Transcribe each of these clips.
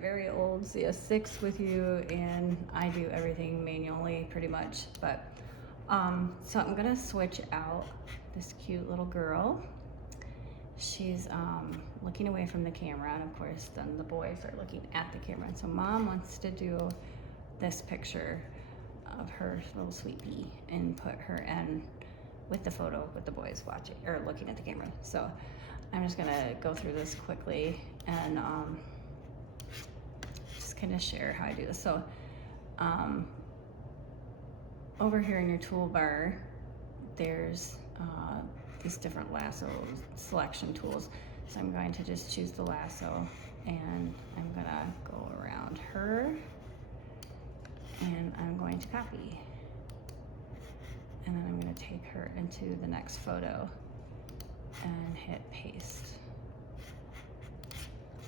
very old CS6 with you, and I do everything manually pretty much. But so I'm gonna switch out this cute little girl. She's looking away from the camera, and of course then the boys are looking at the camera. And so mom wants to do this picture of her little sweet pea and put her in with the photo with the boys watching or looking at the camera. So I'm just gonna go through this quickly and just kind of share how I do this. So over here in your toolbar, there's these different lasso selection tools. So I'm going to just choose the lasso, and I'm gonna go around her, and I'm going to copy. And then I'm gonna take her into the next photo and hit paste.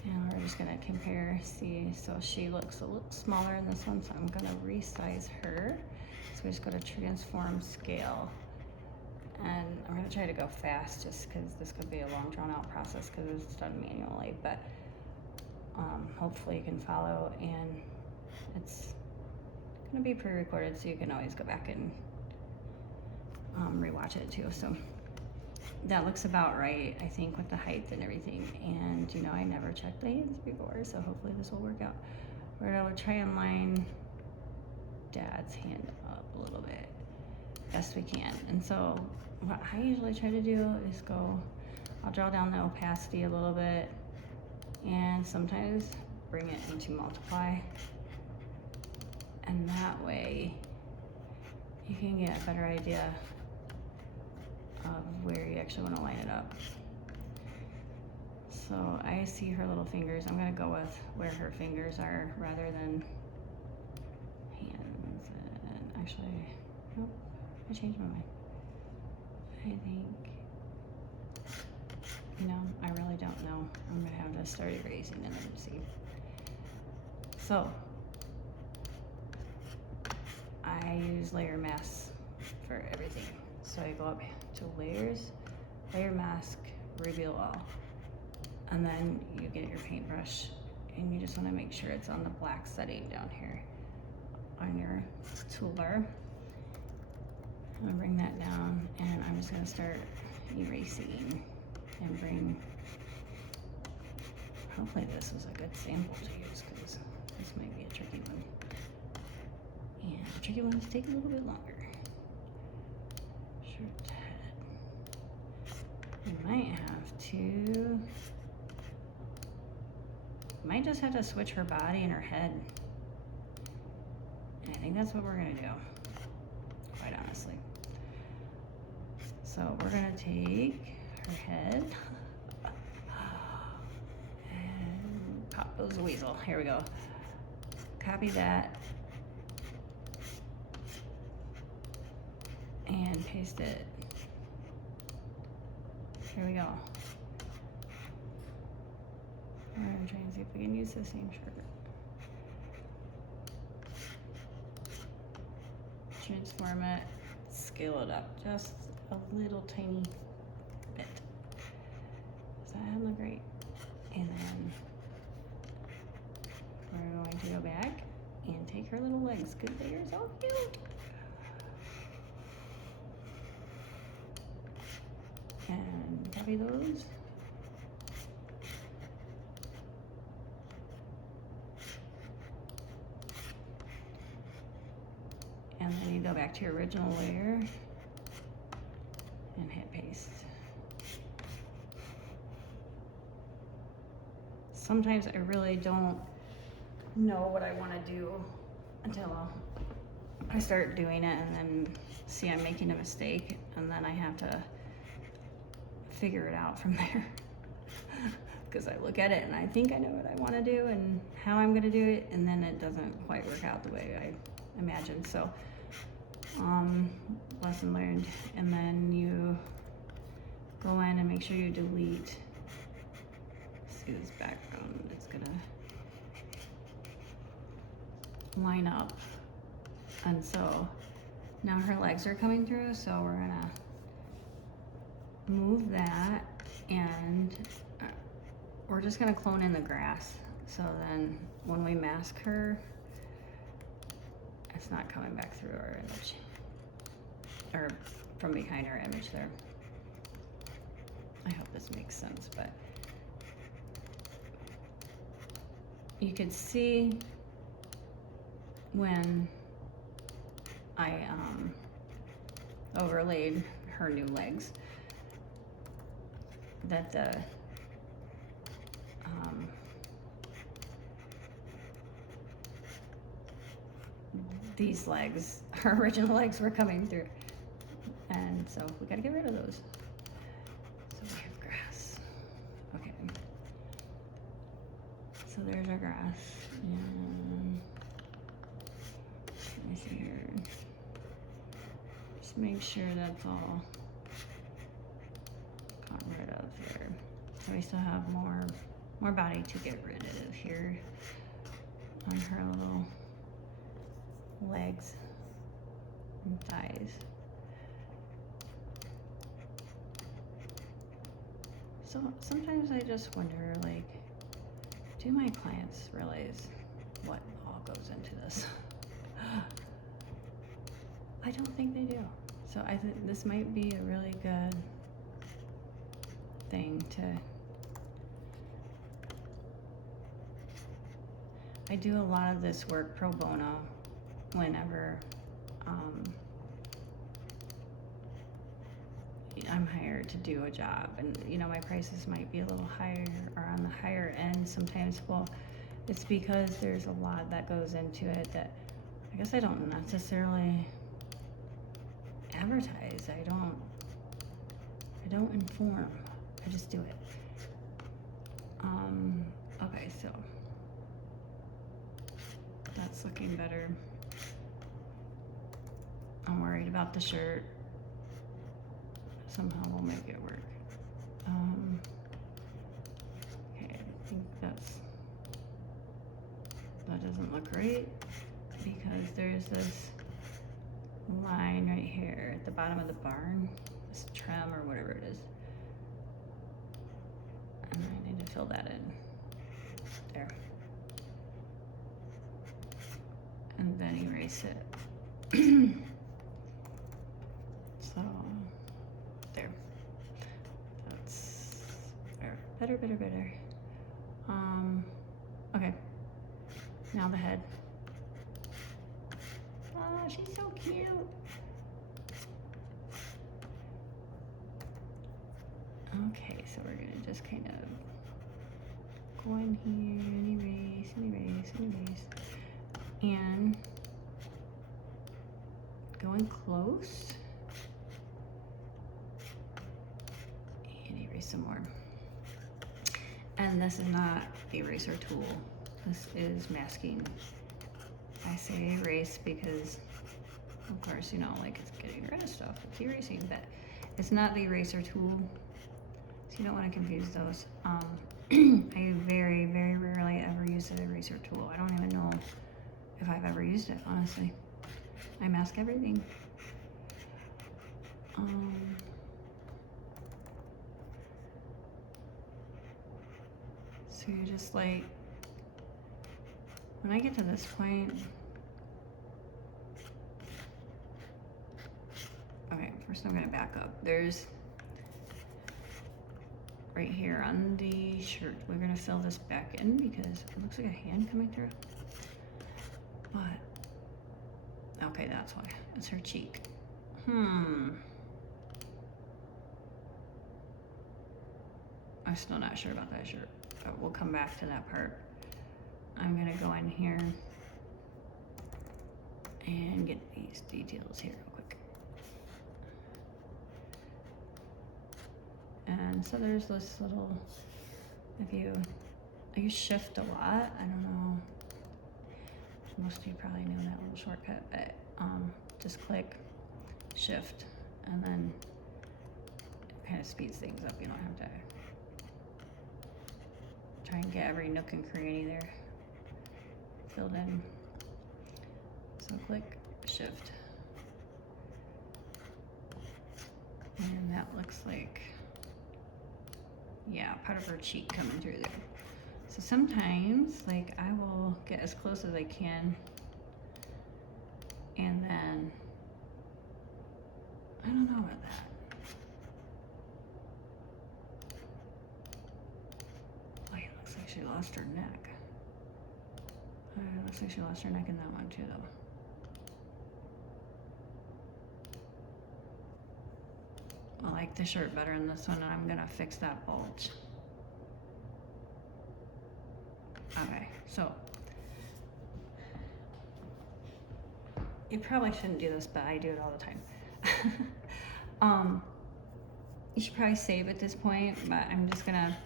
And we're just gonna compare, see, so she looks a little smaller in this one, so I'm gonna resize her. So we just go to transform scale. And I'm gonna try to go fast just because this could be a long drawn out process because it's done manually, but hopefully you can follow, and it's gonna be pre-recorded so you can always go back and rewatch it too. So that looks about right, I think, with the height and everything. And you know, I never checked the hands before, so hopefully this will work out. We're gonna try and line Dad's hand up a little bit, best we can. And so what I usually try to do is I'll draw down the opacity a little bit, and sometimes bring it into multiply. And that way you can get a better idea of where you actually want to line it up. So I see her little fingers. I'm gonna go with where her fingers are rather than hands. And actually, nope, I changed my mind. I think, you know, I really don't know. I'm gonna have to start erasing and then see. So I use layer mask for everything. So I go up to layers, layer mask, reveal all. And then you get your paintbrush, and you just want to make sure it's on the black setting down here on your toolbar. I'm gonna bring that down, and I'm just gonna start erasing and bring, hopefully this was a good sample to use because this might be a tricky one. And the tricky ones take a little bit longer. Shirt head. You might just have to switch her body and her head. And I think that's what we're gonna do, quite honestly. So we're gonna take her head and pop goes the weasel. Here we go. Copy that and paste it. Here we go. We're gonna try and see if we can use the same shirt. Transform it, scale it up just a little tiny bit. Does that look great? And then we're going to go back and take her little legs. Good, they are so cute. And copy those. And then you go back to your original layer and hit paste. Sometimes I really don't know what I want to do until I start doing it, and then see I'm making a mistake, and then I have to figure it out from there. Because I look at it and I think I know what I want to do and how I'm going to do it, and then it doesn't quite work out the way I imagined. So lesson learned. And then you go in and make sure you delete, see this background, it's gonna line up. And so now her legs are coming through, so we're gonna move that, and we're just gonna clone in the grass. So then when we mask her, it's not coming back through our image, or from behind our image there. I hope this makes sense, but you can see when I overlaid her new legs that the these legs, her original legs, were coming through, and so we got to get rid of those. So we have grass. Okay, so there's our grass, and let me see here, just make sure that's all got rid of there. So we still have more body to get rid of here on her little legs and thighs. So sometimes I just wonder, like, do my clients realize what all goes into this? I don't think they do. So I think this might be a really good thing to, I do a lot of this work pro bono whenever I'm hired to do a job, and you know, my prices might be a little higher or on the higher end sometimes. Well, it's because there's a lot that goes into it that I guess I don't necessarily advertise. I don't inform, I just do it. Okay, so that's looking better. I'm worried about the shirt. Somehow we'll make it work. Okay, I think that doesn't look right because there's this line right here at the bottom of the barn, this trim or whatever it is. And I need to fill that in. There. And then erase it. So, there. That's better. Okay. Now the head. Oh, she's so cute. Okay, so we're gonna just kind of go in here and erase, and go in close and erase some more. And this is not eraser tool. This is masking. I say erase because, of course, you know, like it's getting rid of stuff. It's erasing, but it's not the eraser tool. So you don't want to confuse those. I very, very rarely ever use an eraser tool. I don't even know if I've ever used it, honestly. I mask everything. So you're just like, when I get to this point, okay, first I'm gonna back up. There's, right here on the shirt, we're gonna fill this back in because it looks like a hand coming through. But, okay, that's why, it's her cheek. I'm still not sure about that shirt, but we'll come back to that part. I'm gonna go in here and get these details here real quick. And so there's this little, I use shift a lot. I don't know, most of you probably know that little shortcut, but just click shift and then it kind of speeds things up. You don't have to try and get every nook and cranny there filled in. So click shift. And that looks like, yeah, part of her cheek coming through there. So sometimes, like, I will get as close as I can, and then, I don't know about that. Oh, it looks like she lost her neck. It looks like she lost her neck in that one too, though. I like the shirt better in this one, and I'm gonna fix that bulge. Okay, so you probably shouldn't do this, but I do it all the time. You should probably save at this point, but I'm just gonna,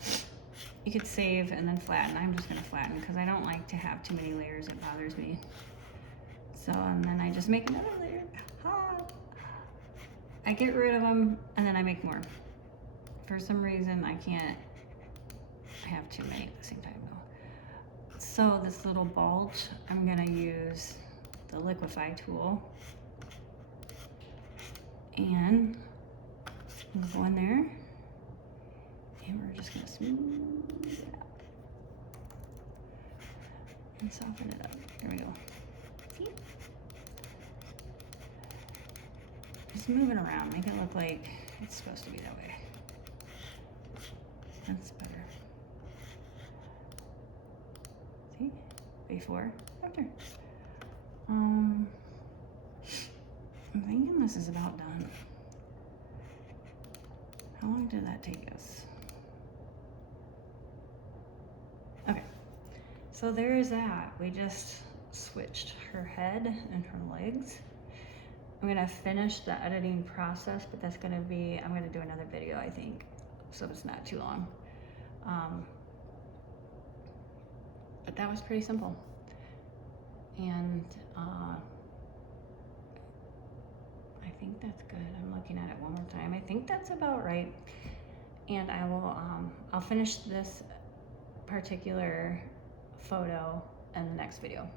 you could save and then flatten. I'm just gonna flatten because I don't like to have too many layers. It bothers me. So, and then I just make another layer. I get rid of them and then I make more. For some reason, I can't have too many at the same time though. So this little bulge, I'm gonna use the liquify tool, and I'm gonna go in there, and we're just gonna smooth it out and soften it up. There we go. See? Just move it around, make it look like it's supposed to be that way. That's better. See? Before, after. I'm thinking this is about done. How long did that take us? Okay, so there is that. We just switched her head and her legs. I'm gonna finish the editing process, but that's gonna be, I'm gonna do another video, I think, so it's not too long. But that was pretty simple. And I think that's good. I'm looking at it one more time. I think that's about right. And I will, I'll finish this particular photo in the next video.